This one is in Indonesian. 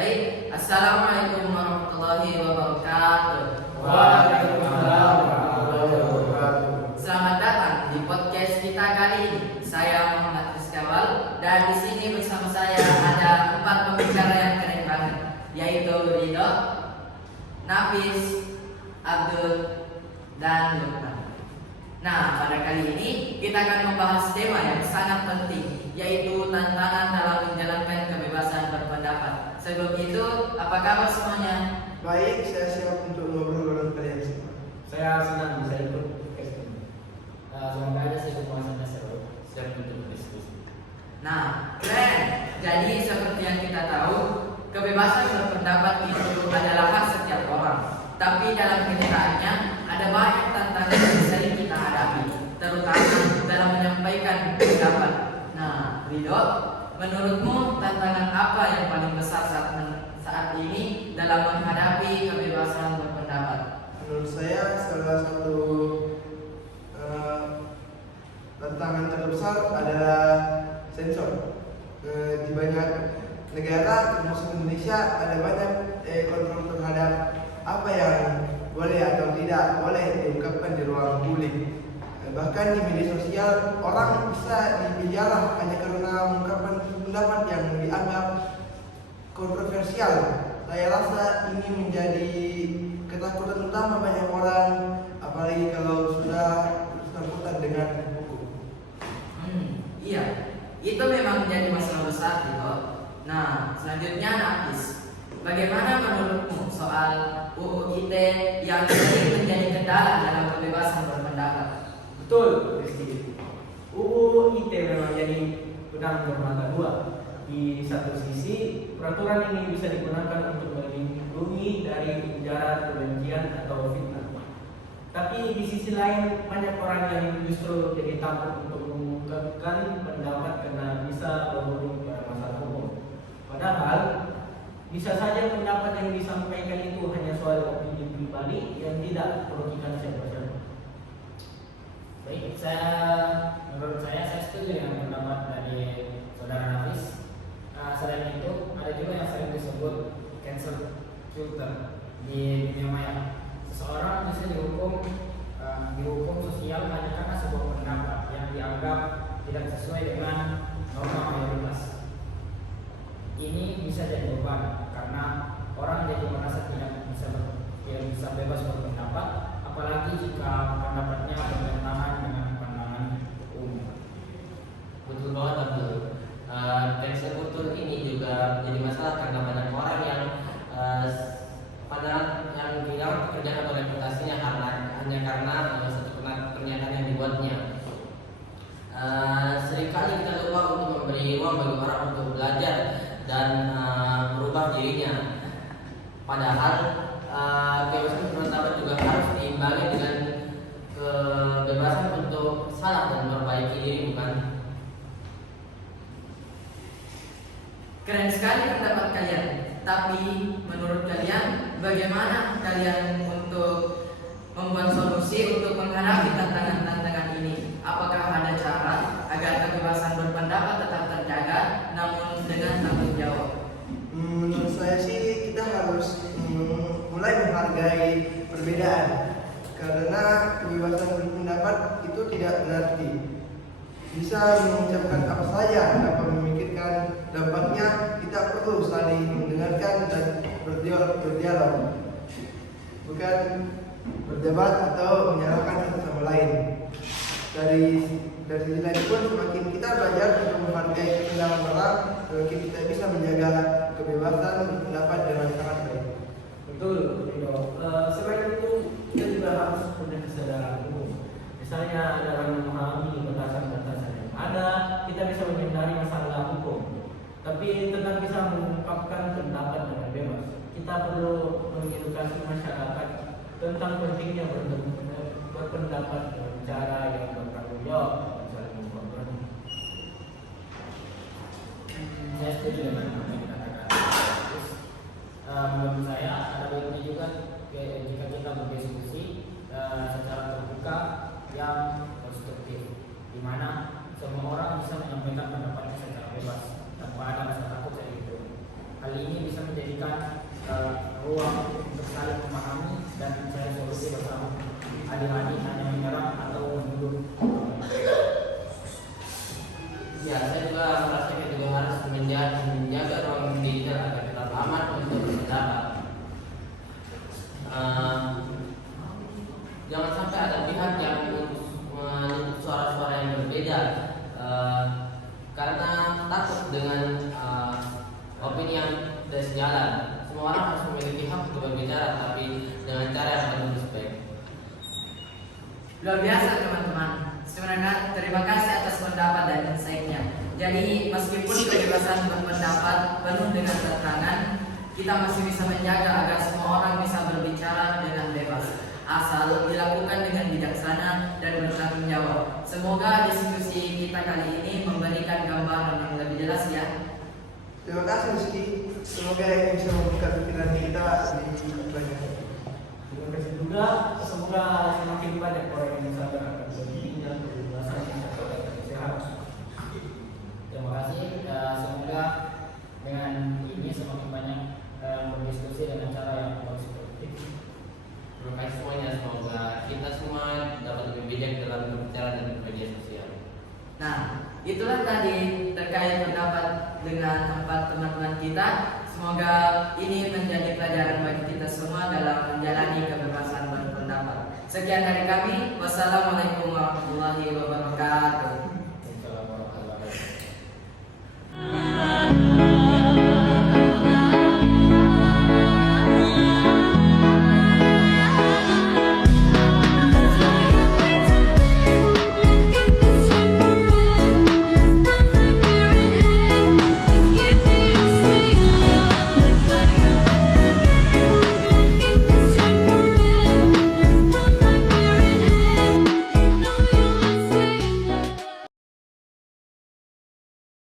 Baik, Assalamualaikum warahmatullahi wabarakatuh. Waalaikumsalam warahmatullahi wabarakatuh. Selamat datang di podcast kita kali ini. Saya Muhammad Rizkawal dan di sini bersama saya ada 4 pembicara yang keren banget, yaitu Ridho, Nafis, Abdul, dan Lukman. Nah, pada kali ini kita akan membahas tema yang sangat penting, yaitu tantangan dalam menjalankan kebebasan berpendapat. Sebelum itu, apa kabar semuanya? Baik, saya siap untuk ngobrol dengan kalian semua. Saya senang bisa ikut podcast ini. Semoga aja sih pembahasannya seru. Siap untuk diskusi. Nah, keren. Jadi seperti yang kita tahu, kebebasan berpendapat itu adalah hak setiap orang. Tapi dalam kenyataannya ada banyak tantangan yang sering kita hadapi, terutama dalam menyampaikan pendapat. Nah, Ridho, menurutmu tantangan apa yang paling besar saat ini dalam menghadapi kebebasan berpendapat? Menurut saya salah satu tantangan terbesar adalah sensor. Di banyak negara, termasuk Indonesia, ada banyak kontrol terhadap apa yang boleh atau tidak boleh diungkapkan di ruang publik. Bahkan di media sosial orang bisa dipenjara hanya karena mengungkapkan pendapat yang dianggap kontroversial. Saya rasa ini menjadi ketakutan utama banyak orang, apalagi kalau sudah bersangkutan dengan hukum. Iya, itu memang menjadi masalah besar gitu. Nah, selanjutnya Nafis, bagaimana menurutmu soal UU ITE yang sering menjadi kendala dalam kebebasan berpendapat? Betul, Rizky. UU ITE memang jadi pedang bermata dua. Di satu sisi, peraturan ini bisa digunakan untuk melindungi dari ujaran kebencian atau fitnah. Tapi di sisi lain, banyak orang yang justru jadi takut untuk mengungkapkan pendapat karena bisa berujung pada masalah hukum. Padahal, bisa saja pendapat yang disampaikan itu hanya soal opini pribadi yang tidak merugikan siapa-siapa. Baik, menurut saya setuju dengan pendapat dari saudara Nafis. Selain itu, ada juga yang sering disebut cancel culture di dunia maya. Seseorang bisa dihukum sosial hanya karena sebuah pendapat yang dianggap tidak sesuai dengan norma mayoritas. Ini bisa jadi beban karena orang jadi merasa tidak bisa bebas berpendapat, apalagi jika pendapatnya bertentangan dengan pandangan umum. Betul banget Abdul. Cancel culture ini juga jadi masalah karena banyak orang yang pandangan yang hilang pekerjaan atau reputasinya hanya karena satu pernyataan yang dibuatnya. Seringkali kita lupa untuk memberi ruang bagi orang untuk belajar dan merubah dirinya. Padahal kebebasan berpendapat juga harus diimbangi dengan kebebasan untuk salah dan memperbaiki diri, bukan? Keren sekali pendapat kalian. Tapi menurut kalian, bagaimana kalian untuk membuat solusi untuk menghadapi tantangan-tantangan ini? Apakah ada cara agar kebebasan berpendapat tetap terjaga, namun dengan tanggung jawab? Menurut saya sih kita harus mulai menghargai perbedaan, karena kebebasan berpendapat itu tidak berarti bisa mengucapkan apa saja tanpa memikirkan dampaknya. Kita perlu saling mendengarkan dan berdialog, bukan berdebat atau menyalahkan satu sama lain. Dari sisi lain pun, semakin kita belajar untuk menghargai pendapat orang, semakin kita bisa menjaga kebebasan berpendapat dengan sangat baik. Betul, Ridho. Selain itu, kita juga harus punya kesadaran umum. Misalnya dalam memahami batasan-batasan yang ada, kita bisa menghindari masalah hukum. Tapi tetap bisa mengungkapkan pendapat dengan bebas. Kita perlu mengedukasi masyarakat tentang pentingnya berpendapat dengan cara yang bertanggung jawab dan saling menghargai. Saya setuju dengan apa yang dikatakan Nafis. Menurut saya ada baiknya juga jika kita berdiskusi secara terbuka yang konstruktif, di mana semua orang bisa menyampaikan pendapatnya secara bebas tanpa ada rasa takut dari itu. Hal ini bisa menjadi memberikan ruang untuk saling memahami dan mencari solusi bersama. Adik-adik hanya menyerang atau menuduh. Ya, saya juga merasa kita juga harus menjaga ruang digital agar tetap aman untuk berpendapat. Jangan sampai ada pihak yang menuntut suara-suara yang berbeda karena takut dengan opini yang tidak sejalan. Semua orang harus memiliki hak untuk berbicara, tapi dengan cara yang penuh respect. Luar biasa teman-teman. Sebenarnya terima kasih atas pendapat dan insight-nya. Jadi meskipun kebebasan berpendapat penuh dengan keterangan, kita masih bisa menjaga agar semua orang bisa berbicara dengan bebas, asal dilakukan dengan bijaksana dan bertanggung jawab. Semoga diskusi kita kali ini memberikan gambaran yang lebih jelas ya. Terima kasih Rizky. Semoga ini bisa membuka pikiran kita di banyak. Terima kasih juga, semoga semakin banyak orang yang sadar akan pentingnya kebebasan dan kesehatan. Terima kasih. Semoga dengan ini semakin banyak berdiskusi dengan cara yang konstruktif. Terima kasih semuanya, semoga kita semua dapat lebih bijak dalam berbicara dan bermedia sosial. Nah, itulah tadi terkait pendapat dengan 4 teman-teman kita. Semoga ini menjadi pelajaran bagi kita semua dalam menjalani kebebasan berpendapat. Sekian dari kami. Wassalamualaikum warahmatullahi wabarakatuh. Assalamualaikum warahmatullahi wabarakatuh.